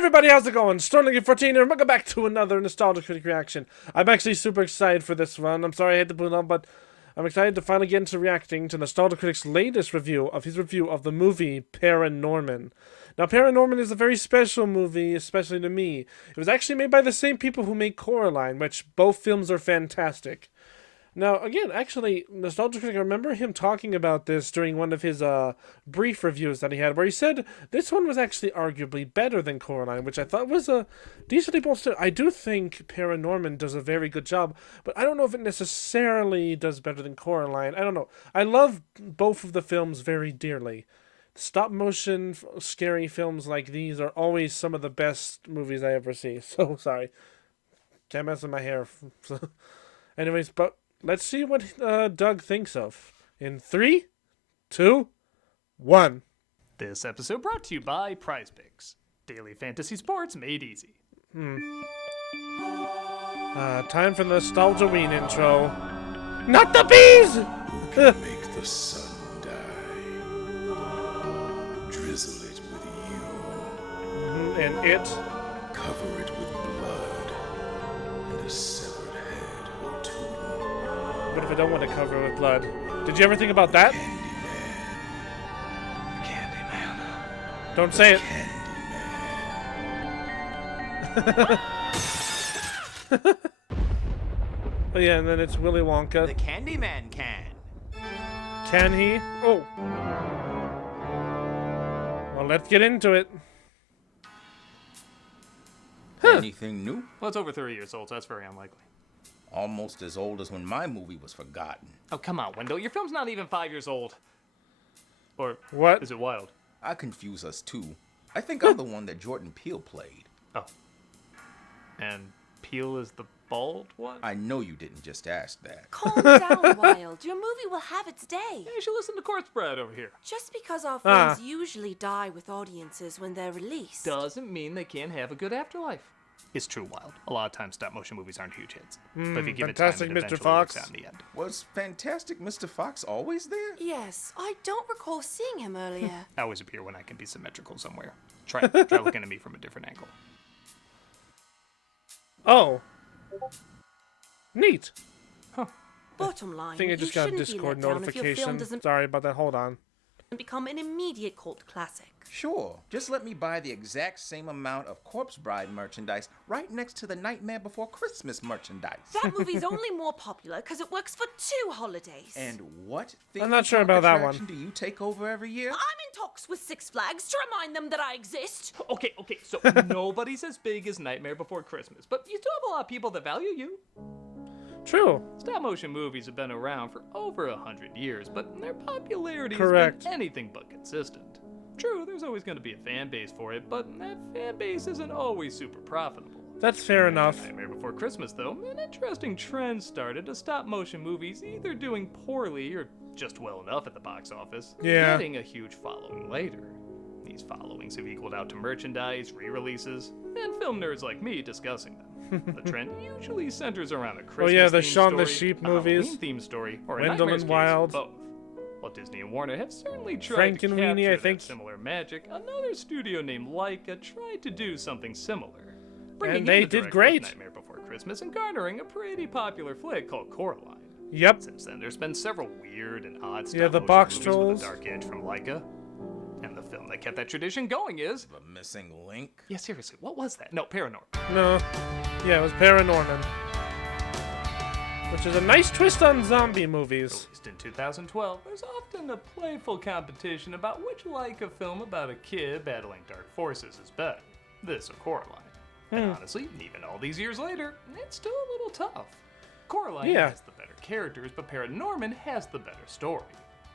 everybody, how's it going? StormeDegree 14 here, and welcome back to another Nostalgia Critic reaction. I'm actually super excited for this one. I'm sorry I had to put it on, but I'm excited to finally get into reacting to Nostalgia Critic's latest review of his review of the movie Paranorman. Now, Paranorman is a very special movie, especially to me. It was actually made by the same people who made Coraline, which both films are fantastic. Now, again, actually, Nostalgia Critic, I remember him talking about this during one of his brief reviews that he had, where he said this one was actually arguably better than Coraline, which I thought was a decently bolstered. I do think Paranorman does a very good job, but I don't know if it necessarily does better than Coraline. I don't know. I love both of the films very dearly. Stop-motion scary films like these are always some of the best movies I ever see. So, sorry. Can't mess with my hair. Anyways, but let's see what Doug thinks of. In 3, 2, 1. This episode brought to you by Prize Picks. Daily fantasy sports made easy. Time for the Nostalgia Ween intro. Not the bees! Who can make the sun die? Drizzle it with you. And it. Cover it with blood and a severed head or two. What if I don't want to cover it with blood? Did you ever think about that? Candyman. Don't say it. Oh yeah, and then it's Willy Wonka. The Candyman can. Can he? Oh. Well, let's get into it. Anything new? Well, it's over 30 years old, so that's very unlikely. Almost as old as when my movie was forgotten. Oh, come on, Wendell. Your film's not even 5 years old. Or What? is it wild? I confuse us too. I think I'm the one that Jordan Peele played. Oh. And Peel is the bald one? I know you didn't just ask that. Calm down, Wild. Your movie will have its day. Yeah, you should listen to Corpse Brad over here. Just because our films usually die with audiences when they're released. Doesn't mean they can't have a good afterlife. It's true, Wild. A lot of times stop-motion movies aren't huge hits. But if you give Fantastic it time, it Mr. eventually Fox. works out in the end. Was Fantastic Mr. Fox always there? Yes, I don't recall seeing him earlier. I always appear when I can be symmetrical somewhere. Try looking at me from a different angle. Oh. Neat. Bottom line, I think I just got a Discord notification. Doesn't Sorry about that. Hold on. become an immediate cult classic. Sure. Just let me buy the exact same amount of Corpse Bride merchandise right next to the Nightmare Before Christmas merchandise. That movie's only more popular because it works for 2 holidays. And what theme I'm not sure park about that attraction one. do you take over every year? I'm in talks with Six Flags to remind them that I exist. Okay, so nobody's as big as Nightmare Before Christmas, but you still have a lot of people that value you. True. Stop-motion movies have been around for over 100 years, but their popularity Correct. has been anything but consistent. True, there's always going to be a fan base for it, but that fan base isn't always super profitable. That's fair enough. Nightmare Before Christmas, though, an interesting trend started to stop-motion movies either doing poorly or just well enough at the box office, Yeah. getting a huge following later. These followings have equaled out to merchandise, re-releases, and film nerds like me discussing them. The trend usually centers around a Christmas yeah, the themed Shaun the story, Sheep a movies. Halloween-themed story, or a Wendell Nightmare's and case, Wild. both. While Disney and Warner have certainly tried Frank to and capture Weenie, I that think. similar magic, another studio named Laika tried to do something similar. Bringing And they in the did director of great. Nightmare Before Christmas and garnering a pretty popular flick called Coraline. Yep. Since then, there's been several weird and odd Yeah, the stop-motion box movies trolls. with a dark edge from Laika. And the film that kept that tradition going is... The missing link? Yeah, seriously, what was that? No, Paranorman. No. Yeah, it was Paranorman. Which is a nice twist on zombie movies. Released in 2012, there's often a playful competition about which Laika film about a kid battling dark forces is better. This or Coraline. And honestly, even all these years later, it's still a little tough. Coraline Yeah. has the better characters, but Paranorman has the better story.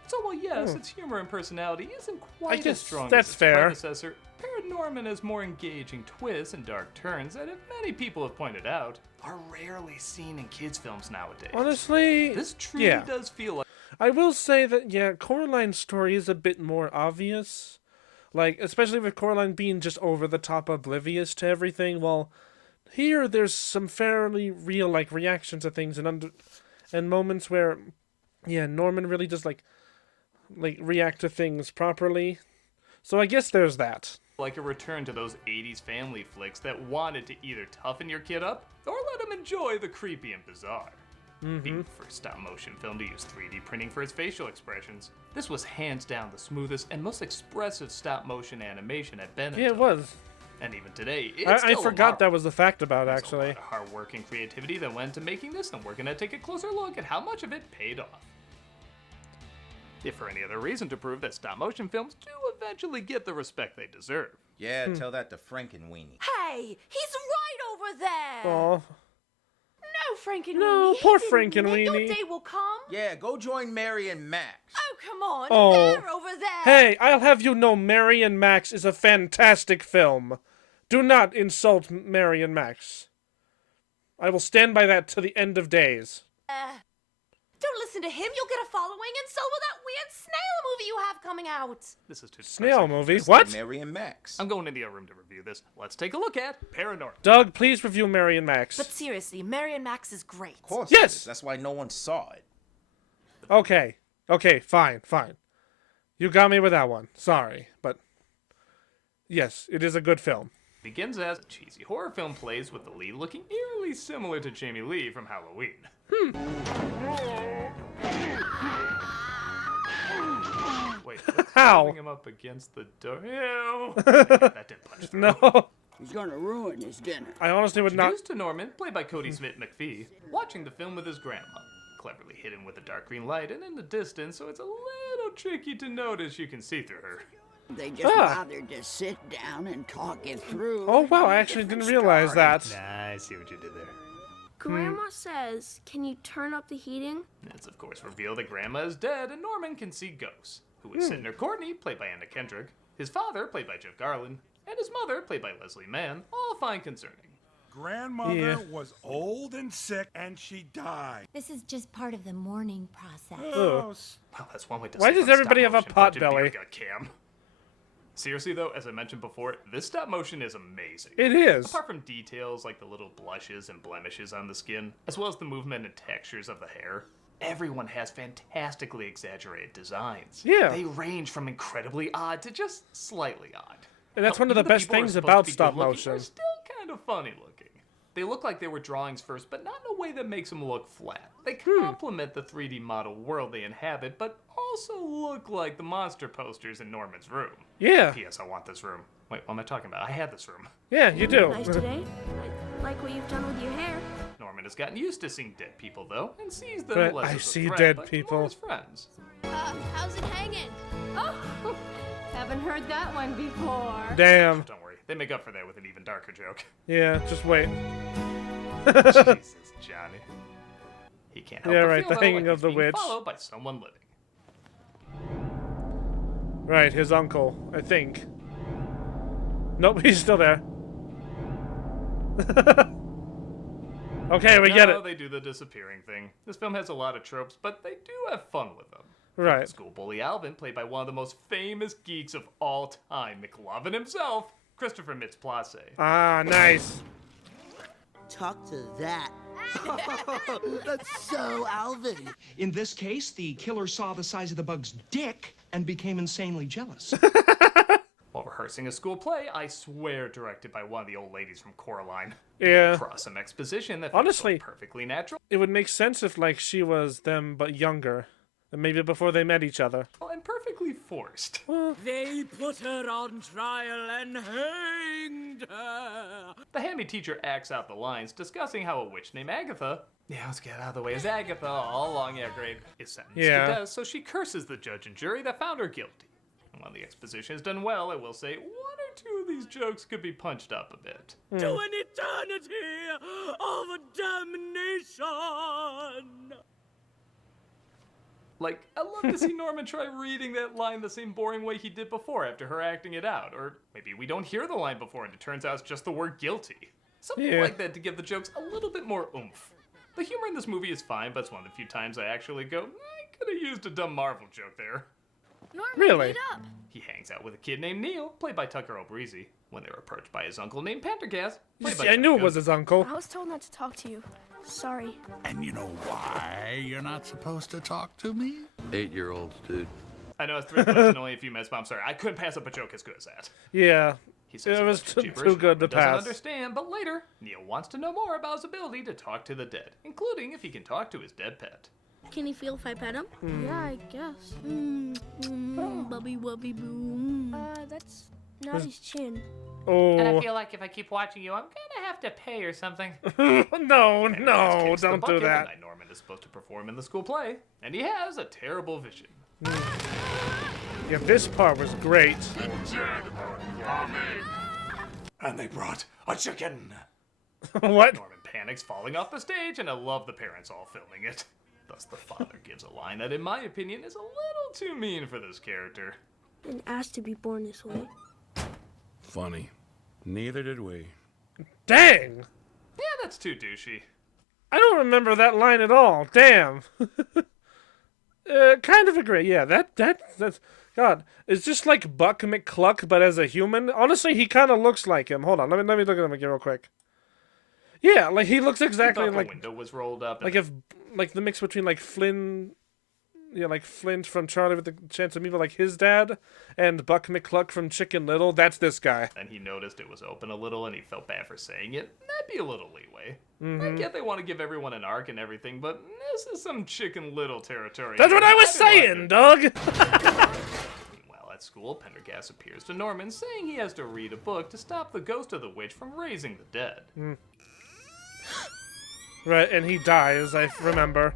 So while yes, its humor and personality isn't quite guess as strong that's as its fair. predecessor, Paranorman has more engaging twists and dark turns that, if many people have pointed out, are rarely seen in kids' films nowadays. Honestly, This truly yeah. does feel like I will say that, yeah, Coraline's story is a bit more obvious. Like, especially with Coraline being just over-the-top oblivious to everything, while here there's some fairly real, like, reactions to things and moments where, yeah, Norman really does, like react to things properly. So I guess there's that. Like a return to those 80s family flicks that wanted to either toughen your kid up or let him enjoy the creepy and bizarre. Being the first stop-motion film to use 3D printing for its facial expressions, this was hands down the smoothest and most expressive stop-motion animation at been Yeah, it was. And even today, it's I still forgot that a was the fact about it, There's actually. a lot of hard work and creativity that went into making this, and we're gonna take a closer look at how much of it paid off. If for any other reason to prove that stop-motion films do eventually get the respect they deserve. Yeah, tell that to Frankenweenie. Hey, he's right over there. Aw. No, Frankenweenie. No, he poor didn't mean it. Your Frankenweenie. day will come. Yeah, go join Mary and Max. Oh, come on. Oh. They're over there. Hey, I'll have you know Mary and Max is a fantastic film. Do not insult Mary and Max. I will stand by that to the end of days. Don't listen to him. You'll get a following, and so will that weird snail movie you have coming out. This is too Snail depressing. movie? Just What? like Mary and Max. I'm going into your room to review this. Let's take a look at Paranorman. Doug, please review Mary and Max. But seriously, Mary and Max is great. Of course. Yes! it is. That's why no one saw it. Okay. Okay, fine, fine. You got me with that one. Sorry, but... Yes, it is a good film. Begins as a cheesy horror film plays with the lead looking eerily similar to Jamie Lee from Halloween. Wait, what's How? holding him up against the door? Ew. That didn't punch through. No. He's gonna ruin his dinner. I honestly would not... Introduced to Norman, played by Cody Smith McPhee, watching the film with his grandma. Cleverly hidden with a dark green light and in the distance, so it's a little tricky to notice you can see through her. They just Ah. bothered to sit down and talk it through. Oh, wow, I actually didn't realize that. Nah, I see what you did there. Grandma says, can you turn up the heating? It's of course revealed that Grandma is dead and Norman can see ghosts. Who is Sidney Courtney, played by Anna Kendrick, his father, played by Jeff Garlin, and his mother, played by Leslie Mann, all find concerning. Grandmother Yeah. was old and sick, and she died. This is just part of the mourning process. Oh, Well, that's one way to Why save does on everybody have a stop-motion pot budget belly? beer gut cam. Seriously though, as I mentioned before, this stop motion is amazing. It is. Apart from details like the little blushes and blemishes on the skin, as well as the movement and textures of the hair, everyone has fantastically exaggerated designs. Yeah. They range from incredibly odd to just slightly odd. And that's Hell, one of the even best people who are things supposed about to be stop good-looking motion. are still kind of funny looking. They look like they were drawings first, but not in a way that makes them look flat. They complement the 3D model world they inhabit, but also look like the monster posters in Norman's room. Yeah. P.S. I want this room. Wait, what am I talking about? I had this room. Yeah, you do. Nice today. I like what you've done with your hair. Norman has gotten used to seeing dead people, though, and sees them But less I as a see threat, dead but people. more as friends. How's it hanging? Oh, haven't heard that one before. Damn. Don't worry, they make up for that with an even darker joke. Yeah, just wait. Jesus, Johnny. He can't help Yeah, but right, feel, the though, hanging like of he's the being witch. followed by someone living. Right, his uncle, I think. Nope, he's still there. Okay, we get No, it. they do the disappearing thing. This film has a lot of tropes, but they do have fun with them. Right. School bully Alvin, played by one of the most famous geeks of all time, McLovin himself, Christopher Mintz-Plasse. Ah, nice. Talk to that. That's so Alvin. In this case, the killer saw the size of the bug's dick and became insanely jealous. While rehearsing a school play, I swear directed by one of the old ladies from Coraline. Yeah. Cross some exposition that feels Honestly- so perfectly natural It would make sense if, like, she was them but younger. And maybe before they met each other. and perfectly forced. They put her on trial and hanged her. The hammy teacher acts out the lines, discussing how a witch named Agatha, yeah, let's get out of the way, is Agatha all along, yeah, great, is sentenced Yeah. to death, so she curses the judge and jury that found her guilty. And while the exposition is done well, I will say one or two of these jokes could be punched up a bit. To an eternity of damnation. Like, I'd love to see Norman try reading that line the same boring way he did before after her acting it out. Or maybe we don't hear the line before and it turns out it's just the word guilty. Something Yeah. like that to give the jokes a little bit more oomph. The humor in this movie is fine, but it's one of the few times I actually go, I could have used a dumb Marvel joke there. Norman, Really? get up. He hangs out with a kid named Neil, played by Tucker O'Breezy, when they were approached by his uncle named Pendergast, played by See, I knew it Chuck was Good. his uncle. I was told not to talk to you. Sorry. And you know why you're not supposed to talk to me? 8-year-olds, dude. I know it's 3 books and only a few minutes, but I'm sorry. I couldn't pass up a joke as good as that. Yeah. He says It was too good to doesn't pass. understand, but later, Neil wants to know more about his ability to talk to the dead, including if he can talk to his dead pet. Can he feel if I pet him? Yeah, I guess. Bubby wubby boom. That's not his chin. Oh. And I feel like if I keep watching you, I'm gonna have to pay or something. No, And no, in this case, the don't do bucket that. night Norman is supposed to perform in the school play, and he has a terrible vision. Yeah, this part was great. And they brought a chicken. What? Norman panics, falling off the stage, and I love the parents all filming it. Thus, the father gives a line that, in my opinion, is a little too mean for this character. Didn't ask to be born this way. Funny. Neither did we. Dang! Yeah, that's too douchey. I don't remember that line at all. Damn. Kind of agree. Yeah, that's God. It's just like Buck McCluck, but as a human. Honestly, he kind of looks like him. Hold on, let me look at him again real quick. Yeah, like he looks exactly I thought like the window was rolled up. like if like the mix between like Flynn, yeah, like Flint from Charlie with the Chance of Evil, like his dad, and Buck McCluck from Chicken Little. That's this guy. And he noticed it was open a little, and he felt bad for saying it. That'd be a little leeway. I get they want to give everyone an arc and everything, but this is some Chicken Little territory. That's what I was didn't like saying, it. dog. Meanwhile, at school, Pendergast appears to Norman, saying he has to read a book to stop the ghost of the witch from raising the dead. Right, and he dies. I remember.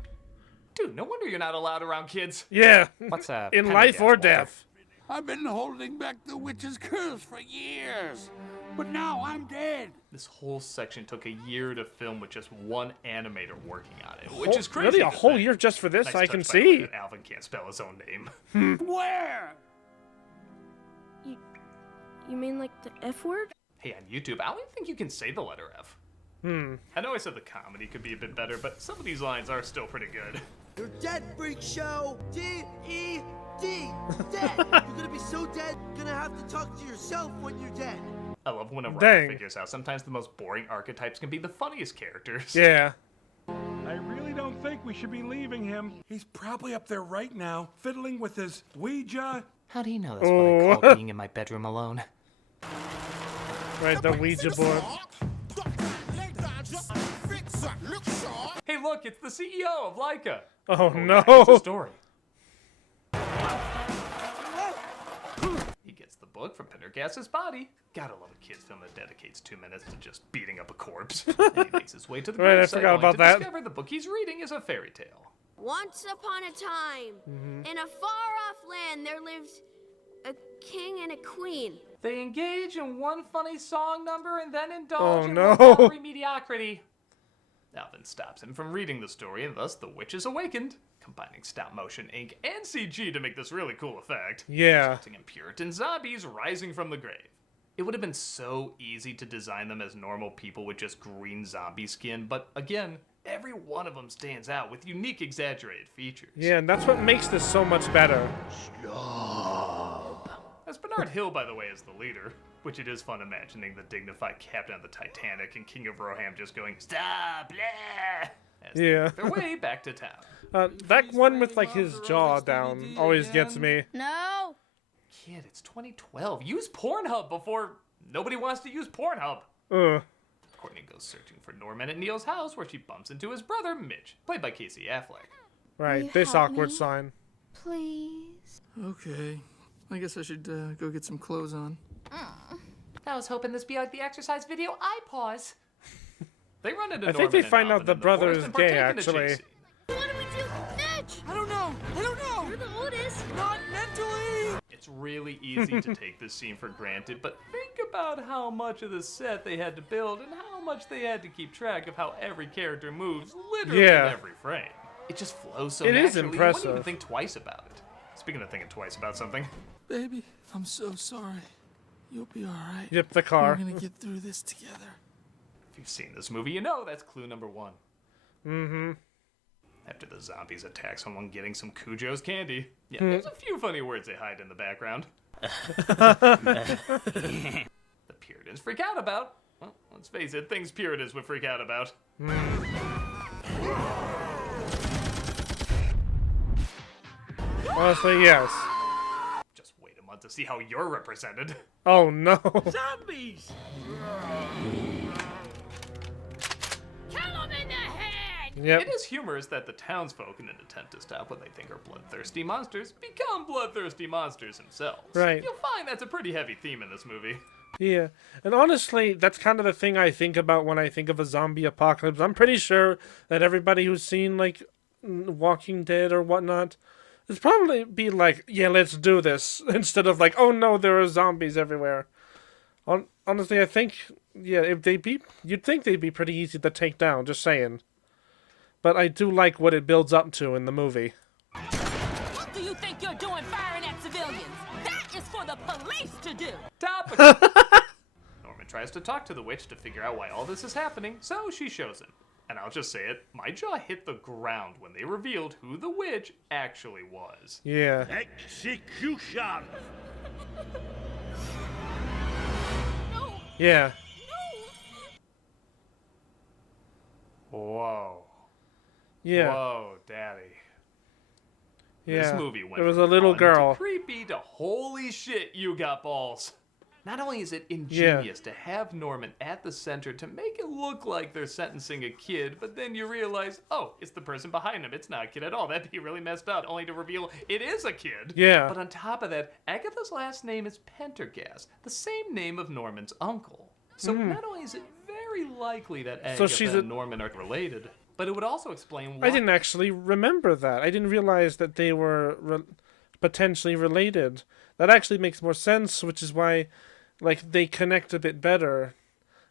Dude, no wonder you're not allowed around kids. Yeah. What's in life or death. I've been holding back the witch's curse for years. But now I'm dead. This whole section took a year to film with just one animator working on it, which is crazy. Really, a to whole think. year just for this? Nice I touch, can by the way, see. that Alvin can't spell his own name. Where? You mean like the F word? Hey, on YouTube, I don't even think you can say the letter F. I know I said the comedy could be a bit better, but some of these lines are still pretty good. You're dead, freak show. D-E-D. Dead. You're gonna be so dead, you're gonna have to talk to yourself when you're dead. I love when a writer Dang. figures out sometimes the most boring archetypes can be the funniest characters. Yeah. I really don't think we should be leaving him. He's probably up there right now, fiddling with his Ouija. How do you know that's what I call being in my bedroom alone? Right, the Ouija board. Hey, look, it's the CEO of Leica. Oh Back to the no. story. He gets the book from Pendergast's body. Gotta love a kid's film that dedicates 2 minutes to just beating up a corpse. And he makes his way to the Right, I gravesite, forgot only about to that. discover the book he's reading is a fairy tale. Once upon a time, in a far-off land, there lived a king and a queen. They engage in one funny song number and then indulge Oh, in no. flowery mediocrity. Alvin stops him from reading the story, and thus the witch is awakened, combining stop-motion, ink, and CG to make this really cool effect. Yeah. Resulting in Puritan zombies rising from the grave. It would have been so easy to design them as normal people with just green zombie skin, but again, every one of them stands out with unique exaggerated features. Yeah, and that's what makes this so much better. That's Bernard Hill, by the way, is the leader, which it is fun imagining the dignified captain of the Titanic and King of Roham just going, "Stop, blah!" as they Yeah. make their way back to town. That one with like his jaw down always gets me. No! Kid, it's 2012. Use Pornhub before nobody wants to use Pornhub. Courtney goes searching for Norman at Neil's house, where she bumps into his brother, Mitch, played by Casey Affleck. Right, you this help awkward me? sign. Please. Okay. I guess I should go get some clothes on. I was hoping this be like the exercise video I pause. They run into I think Norman they and find out Alvin the in the brother forest is and gay, partake in a actually. chase scene. What do we do? Mitch! I don't know. You're the oldest. Not mentally. It's really easy to take this scene for granted, but think about how much of the set they had to build and how much they had to keep track of how every character moves literally Yeah. in every frame. It just flows so It naturally, is you wouldn't even impressive. think twice about it. Speaking of thinking twice about something, Baby, I'm so sorry. You'll be all right. Yep, the We're car. gonna get through this together. if you've seen this movie, you know that's clue number 1. After the zombies attack someone getting some Cujo's candy. Yeah, there's a few funny words they hide in the background. The Puritans freak out about. Well, let's face it, things Puritans would freak out about. Honestly, yes. to see how you're represented. Oh no. Zombies! Kill him in the head! Yep. It is humorous that the townsfolk, in an attempt to stop what they think are bloodthirsty monsters, become bloodthirsty monsters themselves. Right. You'll find that's a pretty heavy theme in this movie. Yeah, and honestly, that's kind of the thing I think about when I think of a zombie apocalypse. I'm pretty sure that everybody who's seen, like, Walking Dead or whatnot is probably be like, yeah, let's do this, instead of like, oh no, there are zombies everywhere. Honestly, I think, yeah, you'd think they'd be pretty easy to take down, just saying. But I do like what it builds up to in the movie. What do you think you're doing firing at civilians? That is for the police to do! Topical. Norman tries to talk to the witch to figure out why all this is happening, so she shows him. And I'll just say it, my jaw hit the ground when they revealed who the witch actually was. Yeah. Execution! No! Yeah. Whoa. Yeah. Whoa, daddy. Yeah. This movie went It was from a little fun girl. to creepy to holy shit, you got balls. Not only is it ingenious to have Norman at the center to make it look like they're sentencing a kid, but then you realize, oh, it's the person behind him. It's not a kid at all. That'd be really messed up, only to reveal it is a kid. Yeah. But on top of that, Agatha's last name is Pendergast, the same name of Norman's uncle. So not only is it very likely that Agatha and Norman are related, but it would also explain why... I didn't actually remember that. I didn't realize that they were potentially related. That actually makes more sense, which is why, like, they connect a bit better.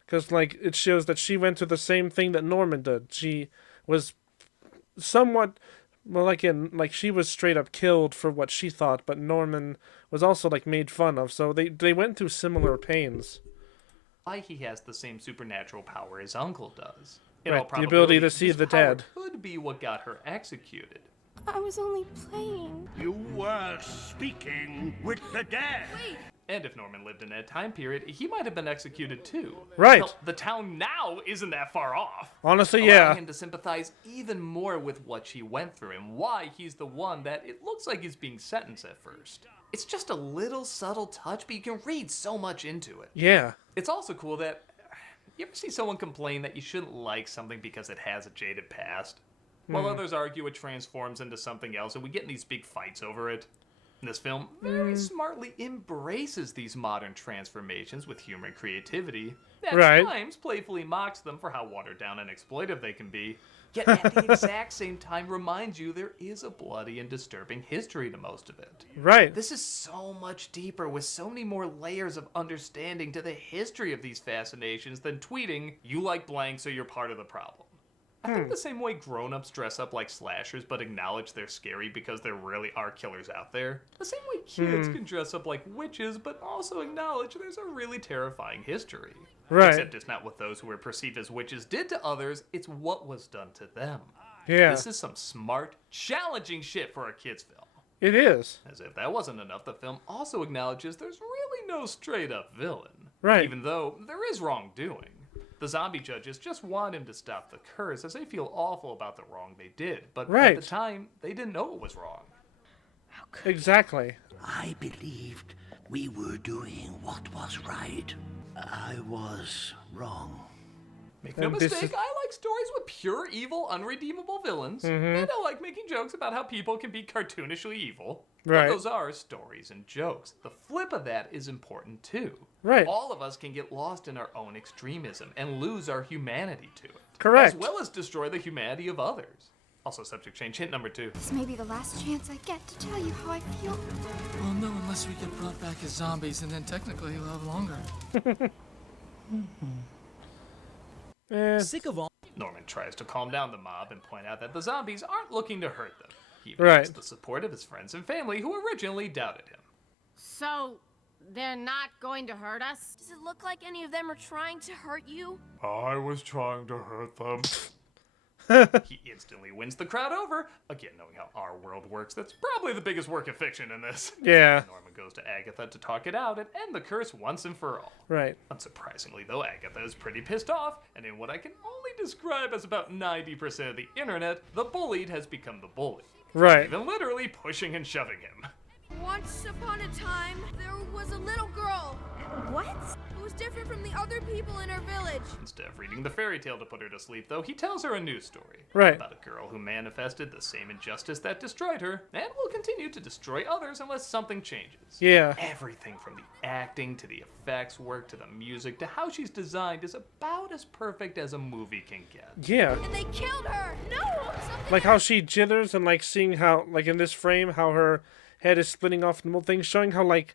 Because, like, it shows that she went through the same thing that Norman did. She was somewhat... Well, again, like, she was straight up killed for what she thought, but Norman was also, like, made fun of. So they went through similar pains. Why he has the same supernatural power his uncle does. In Right, all the ability to see this the power dead. could be what got her executed. I was only playing. You were speaking with the dead! And if Norman lived in that time period, he might have been executed too. Right. Hell, the town now isn't that far off. Honestly, allowing yeah. him to sympathize even more with what she went through and why he's the one that it looks like he's being sentenced at first. It's just a little subtle touch, but you can read so much into it. Yeah. It's also cool that... You ever see someone complain that you shouldn't like something because it has a jaded past? While others argue it transforms into something else and we get in these big fights over it. This film very smartly embraces these modern transformations with humor and creativity. At times playfully mocks them for how watered down and exploitive they can be. Yet at the exact same time reminds you there is a bloody and disturbing history to most of it. Right. This is so much deeper with so many more layers of understanding to the history of these fascinations than tweeting, you like blank so you're part of the problem. I think the same way grown-ups dress up like slashers but acknowledge they're scary because there really are killers out there. The same way kids can dress up like witches but also acknowledge there's a really terrifying history. Right. Except it's not what those who were perceived as witches did to others, it's what was done to them. Yeah. This is some smart, challenging shit for a kid's film. It is. As if that wasn't enough, the film also acknowledges there's really no straight-up villain. Right. Even though there is wrongdoing. The zombie judges just want him to stop the curse as they feel awful about the wrong they did. But at the time, they didn't know it was wrong. Exactly. I believed we were doing what was right. I was wrong. Make no mistake, I like stories with pure evil, unredeemable villains. And I like making jokes about how people can be cartoonishly evil. Right. But those are stories and jokes. The flip of that is important too. Right. All of us can get lost in our own extremism and lose our humanity to it. Correct. As well as destroy the humanity of others. Also subject change. Hint number 2. This may be the last chance I get to tell you how I feel. Well, no, unless we get brought back as zombies, and then technically we'll have longer. Sick of all... Norman tries to calm down the mob and point out that the zombies aren't looking to hurt them. He Right. gets the support of his friends and family who originally doubted him. So, they're not going to hurt us? Does it look like any of them are trying to hurt you? I was trying to hurt them. He instantly wins the crowd over. Again, knowing how our world works, that's probably the biggest work of fiction in this. Yeah. Norman goes to Agatha to talk it out and end the curse once and for all. Right. Unsurprisingly, though, Agatha is pretty pissed off, and in what I can only describe as about 90% of the internet, the bullied has become the bully. Right. Even literally pushing and shoving him. Once upon a time, there was a little girl. What? Who was different from the other people in her village. Instead of reading the fairy tale to put her to sleep, though, he tells her a new story. Right. About a girl who manifested the same injustice that destroyed her, and will continue to destroy others unless something changes. Yeah. Everything from the acting to the effects work to the music to how she's designed is about as perfect as a movie can get. Yeah. And they killed her. No! Like how she jitters and like seeing how, like in this frame, how her head is splitting off the whole thing, showing how like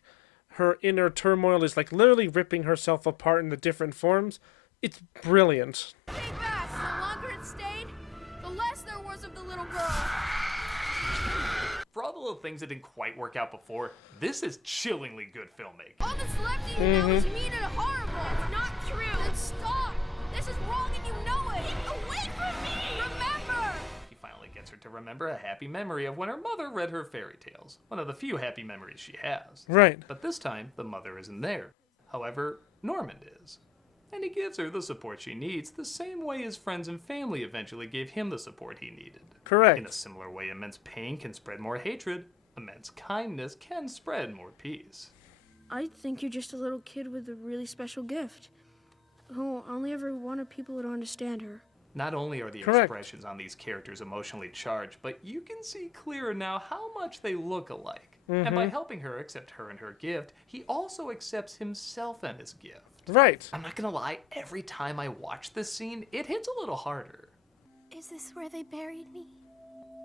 her inner turmoil is like literally ripping herself apart in the different forms. It's brilliant. Hey, Bass, the longer it stayed, the less there was of the little girl. For all the little things that didn't quite work out before, this is chillingly good filmmaking. All that's left of you now is mean and horrible. It's not true. Then stop. This is wrong and you know it. Keep away from me. Remember. He finally gets her to remember a happy memory of when her mother read her fairy tales. One of the few happy memories she has. Right. But this time, the mother isn't there. However, Norman is. And he gives her the support she needs the same way his friends and family eventually gave him the support he needed. Correct. In a similar way, immense pain can spread more hatred. Immense kindness can spread more peace. I think you're just a little kid with a really special gift who only ever wanted people to understand her. Not only are the Correct. expressions on these characters emotionally charged, but you can see clearer now how much they look alike. And by helping her accept her and her gift, he also accepts himself and his gift. Right. I'm not gonna lie, every time I watch this scene, it hits a little harder. Is this where they buried me?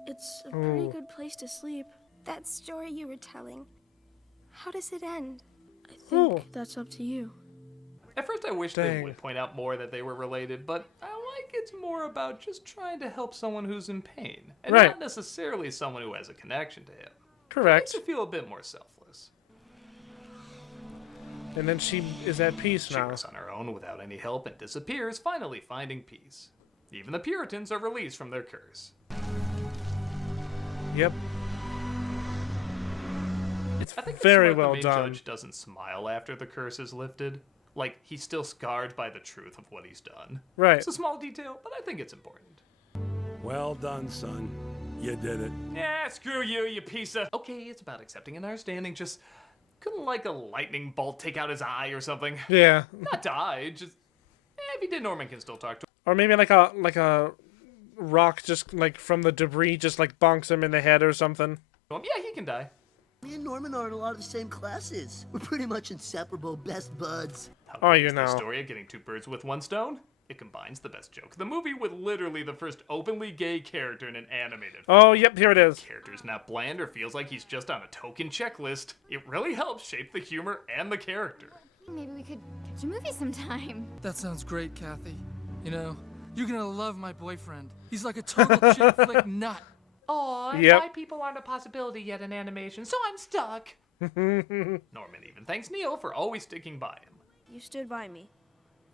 It's a pretty good place to sleep. That story you were telling, how does it end? I think that's up to you. At first I wish they Dang. would point out more that they were related, but I like it's more about just trying to help someone who's in pain, and Right. not necessarily someone who has a connection to him. Correct. Makes you feel a bit more selfless. And then she is at peace She now. works on her own without any help and disappears, finally finding peace. Even the Puritans are released from their curse. Yep. I think very it's smart well the main done. judge doesn't smile after the curse is lifted. Like, he's still scarred by the truth of what he's done. Right. It's a small detail, but I think it's important. Well done, son. You did it. Yeah, screw you, you piece of... Okay, it's about accepting and understanding, just... Couldn't, like, a lightning bolt take out his eye or something? Yeah. Not die, just... if he did, Norman can still talk to him. Or maybe like a rock just like from the debris just like bonks him in the head or something. Yeah, he can die. Me and Norman are in a lot of the same classes. We're pretty much inseparable best buds. Oh, you The know. story of getting two birds with one stone? It combines the best joke of the movie with literally the first openly gay character in an animated film. Oh, yep, here it is. Character's not bland or feels like he's just on a token checklist. It really helps shape the humor and the character. Maybe we could catch a movie sometime. That sounds great, Kathy. You know, you're gonna love my boyfriend. He's like a total chick flick nut. Aw, Yep. white people aren't a possibility yet in animation, so I'm stuck. Norman even thanks Neil for always sticking by him. You stood by me.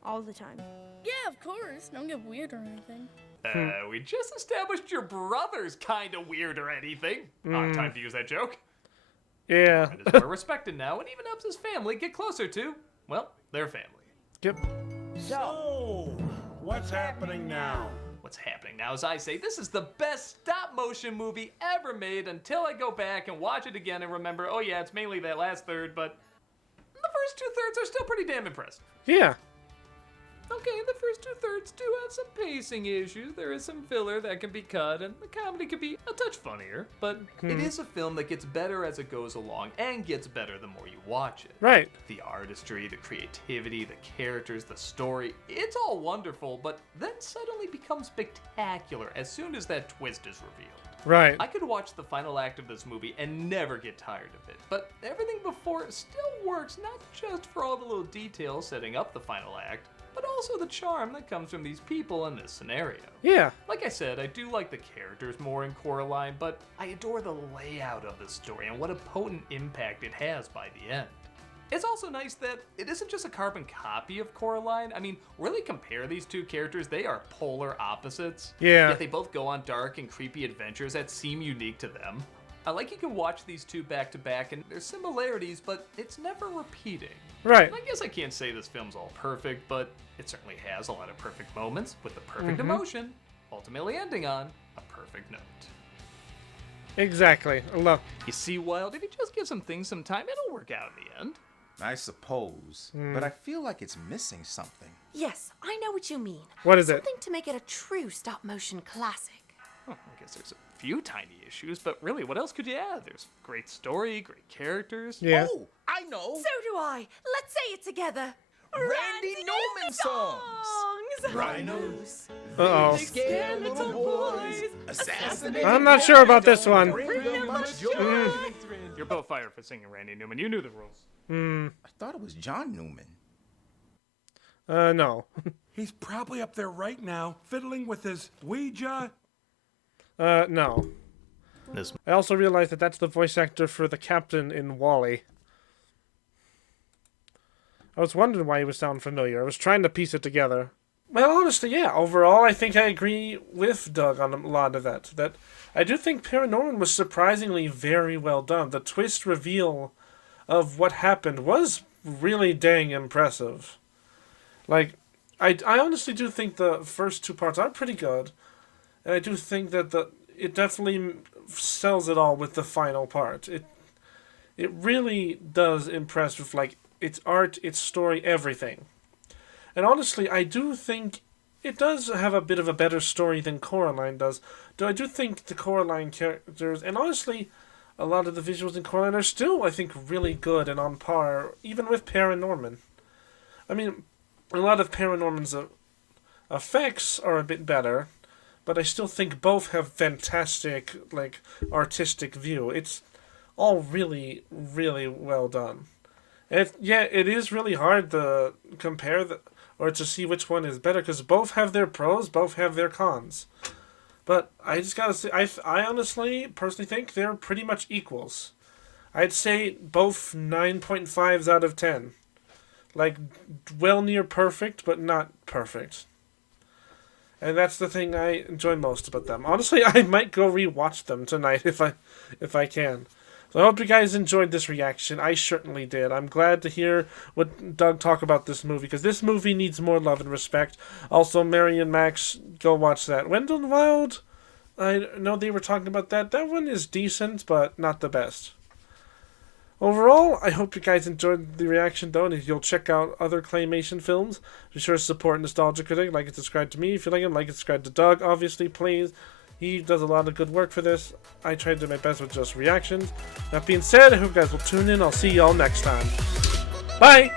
All the time. Yeah, of course. Don't get weird or anything. We just established your brother's kinda weird or anything. Time to use that joke. Yeah. Norman is more respected now and even helps his family get closer to, well, their family. Yep. So, what's happening now? What's happening now is I say this is the best stop-motion movie ever made until I go back and watch it again and remember, oh yeah, it's mainly that last third, but the first two-thirds are still pretty damn impressive. Yeah. Okay, the first two-thirds do have some pacing issues. There is some filler that can be cut, and the comedy could be a touch funnier, but it is a film that gets better as it goes along and gets better the more you watch it. Right. The artistry, the creativity, the characters, the story, it's all wonderful, but then suddenly becomes spectacular as soon as that twist is revealed. Right. I could watch the final act of this movie and never get tired of it, but everything before it still works, not just for all the little details setting up the final act, but also the charm that comes from these people in this scenario. Yeah. Like I said, I do like the characters more in Coraline, but I adore the layout of the story and what a potent impact it has by the end. It's also nice that it isn't just a carbon copy of Coraline. I mean, really compare these two characters, they are polar opposites. Yeah. Yet they both go on dark and creepy adventures that seem unique to them. I like you can watch these two back to back and there's similarities, but it's never repeating. Right. I guess I can't say this film's all perfect, but it certainly has a lot of perfect moments with the perfect emotion, ultimately ending on a perfect note. Exactly. Look. You see, Wild, if you just give some things some time, it'll work out in the end. I suppose, but I feel like it's missing something. Yes, I know what you mean. What is it? Something to make it a true stop-motion classic. Oh, I guess there's a few tiny issues, but really, what else could you add? There's great story, great characters. Yeah. Oh, I know. So do I. Let's say it together. Randy Newman songs. Rhinos. Uh-oh. Scared little boys. Assassinated. I'm not sure about this one. You're both fired for singing Randy Newman. You knew the rules. I thought it was John Newman. No. He's probably up there right now, fiddling with his Ouija. No. This. I also realized that that's the voice actor for the captain in WALL-E. I was wondering why he would sound familiar. I was trying to piece it together. Well, honestly, yeah. Overall, I think I agree with Doug on a lot of that. That I do think Paranorman was surprisingly very well done. The twist reveal of what happened was really dang impressive. Like, I honestly do think the first two parts are pretty good, and I do think that it definitely sells it all with the final part. It really does impress with, like, its art, its story, everything. And honestly, I do think it does have a bit of a better story than Coraline does. Though I do think the Coraline characters, and honestly, a lot of the visuals in Coraline are still, I think, really good and on par, even with Paranorman. I mean, a lot of Paranorman's effects are a bit better, but I still think both have fantastic, like, artistic view. It's all really, really well done. It is really hard to compare or to see which one is better, because both have their pros, both have their cons. But I just gotta say, I honestly, personally think they're pretty much equals. I'd say both 9.5s out of 10. Like, well near perfect, but not perfect. And that's the thing I enjoy most about them. Honestly, I might go rewatch them tonight if I can. So I hope you guys enjoyed this reaction. I certainly did. I'm glad to hear what Doug talk about this movie, because this movie needs more love and respect. Also, Mary and Max, go watch that. Wendell and Wild, I know they were talking about that. That one is decent, but not the best. Overall, I hope you guys enjoyed the reaction, though, and if you'll check out other claymation films, be sure to support Nostalgia Critic, like and subscribe to me. If you like him, like and subscribe to Doug, obviously, please. He does a lot of good work for this. I try to do my best with just reactions. That being said, I hope you guys will tune in. I'll see y'all next time. Bye!